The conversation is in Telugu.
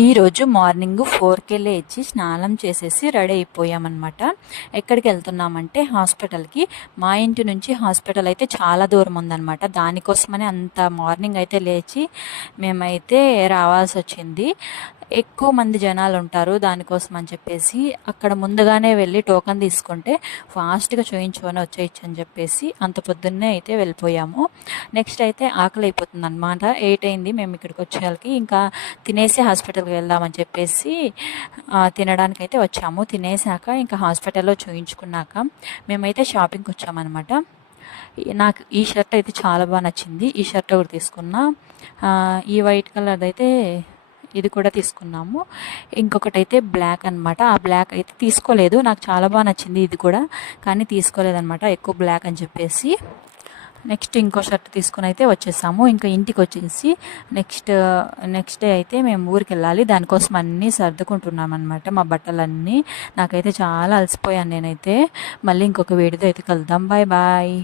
ఈరోజు మార్నింగ్ 4కే లేచి స్నానం చేసేసి రెడీ అయిపోయామన్నమాట. ఎక్కడికి వెళ్తున్నామంటే హాస్పిటల్కి. మా ఇంటి నుంచి హాస్పిటల్ అయితే చాలా దూరం ఉందన్నమాట. దానికోసమని అంత మార్నింగ్ అయితే లేచి మేమైతే రావాల్సి వచ్చింది. ఎక్కువ మంది జనాలు ఉంటారు, దానికోసం అని చెప్పేసి అక్కడ ముందుగానే వెళ్ళి టోకన్ తీసుకుంటే ఫాస్ట్గా చూయించుకొని వచ్చేయచ్చు అని చెప్పేసి అంత పొద్దున్నే అయితే వెళ్ళిపోయాము. నెక్స్ట్ అయితే ఆకలి అయిపోతుంది అనమాట. 8 అయింది మేము ఇక్కడికి వచ్చేయాలకి. ఇంకా తినేసి హాస్పిటల్కి వెళ్దామని చెప్పేసి తినడానికి అయితే వచ్చాము. తినేసాక ఇంకా హాస్పిటల్లో చూయించుకున్నాక మేమైతే షాపింగ్కి వచ్చామన్నమాట. నాకు ఈ షర్ట్ అయితే చాలా బాగా నచ్చింది. ఈ షర్ట్ ఒకటి తీసుకున్నా. ఈ వైట్ కలర్ అయితే ఇది కూడా తీసుకున్నాము. ఇంకొకటి అయితే బ్లాక్ అనమాట. ఆ బ్లాక్ అయితే తీసుకోలేదు, నాకు చాలా బాగా నచ్చింది ఇది కూడా, కానీ తీసుకోలేదన్నమాట ఎక్కువ బ్లాక్ అని చెప్పేసి. నెక్స్ట్ ఇంకో షర్ట్ తీసుకుని అయితే వచ్చేసాము. ఇంకా ఇంటికి వచ్చేసి నెక్స్ట్ డే అయితే మేము ఊరికి వెళ్ళాలి. దానికోసం అన్నీ సర్దుకుంటున్నాం అనమాట, మా బట్టలన్నీ. నాకైతే చాలా అలసిపోయాను నేనైతే. మళ్ళీ ఇంకొక వీడియోతో అయితే కలుద్దాం. Bye bye.